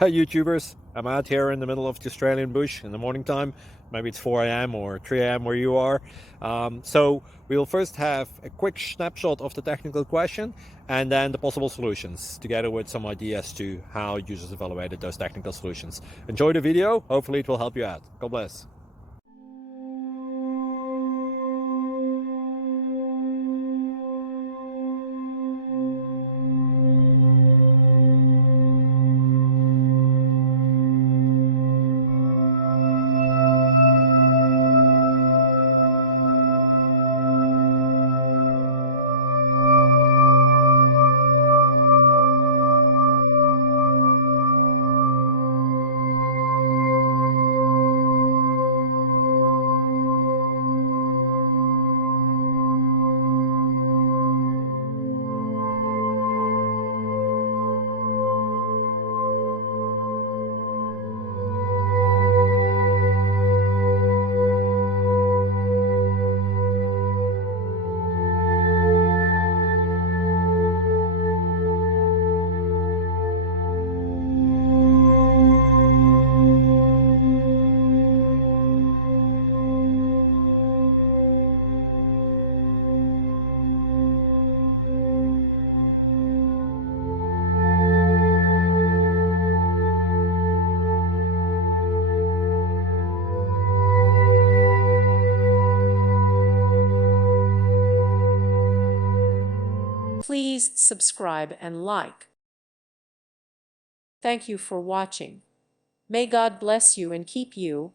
Hi YouTubers, I'm out here in the middle of the Australian bush in the morning time. Maybe it's 4 a.m. or 3 a.m. where you are. So we'll first have a quick snapshot of the technical question and then the possible solutions, together with some ideas to how users evaluated those technical solutions. Enjoy the video, hopefully it will help you out. God bless. Please subscribe and like. Thank you for watching. May God bless you and keep you.